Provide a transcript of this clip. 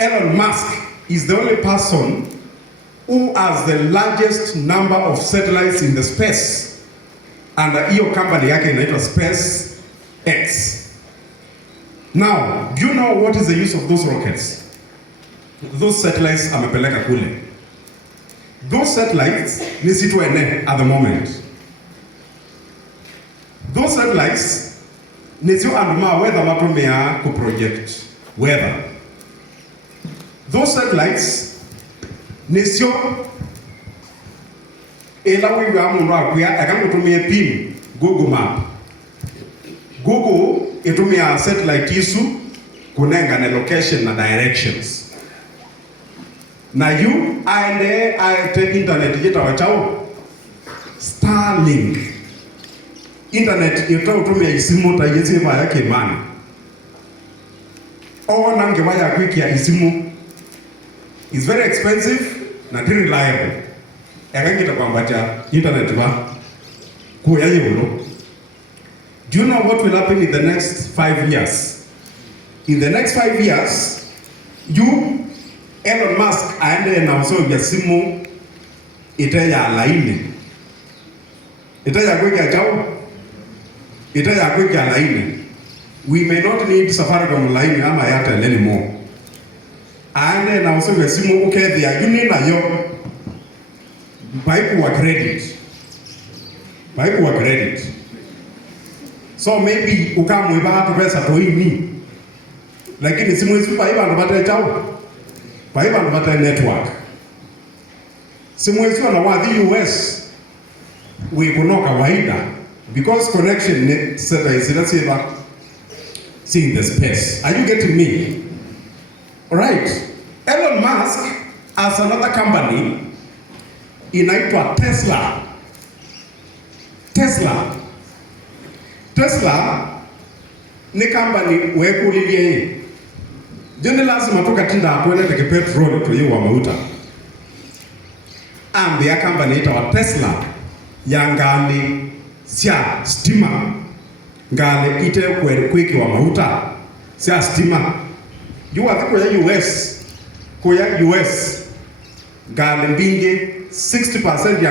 Elon Musk is the only person who has the largest number of satellites in the space, and hiyo company yake inaitwa SpaceX. Now, do you know what is the use of those rockets? Those satellites amepeleka kule. Those satellites ni situ ene at the moment. Those satellites ni situ anduma weather matumia ku project weather. Those satellites ni situ ela wiwa mundu akuya akamutumia pin Google Map. Google itumia satellite isu kunenga na location na directions. Na yu aende internet yeta wachao Starlink. Internet yeta utumia isimu ta yesi ba yake mana. Ona nge waya quick ya isimu is very expensive na very reliable. Yakangita kwambacha internet ba kuya yulo. Do you know what will happen in the next 5 years? In the next 5 years, Elon Musk aende na uso ya simu itaya laini. Itaya kweka chao. Itaya kweka laini. We may not need Safaricom laini ama Airtel anymore. Aende na uso ya simu ukethia yuni na yo baiku wa credit. So maybe ukamwiba hatu pesa toini. Lakini simu hizi paiba ndo bata chao. Paiba ndo bata network. Simu hizi wana wadhi US. We kunoka waida. Because connection is in the space. Are you getting me? Alright. Elon Musk has another company inaitwa Tesla. Tesla ni company wekulilie. Jone lazima tukatinda atwele teke petrol tuyiwa mauta. And their company itawa Tesla ya ngali sia stima. Ngali ite kweki wa mauta sia stima. Yuwa thiko ya US ngali mbinge 60% ya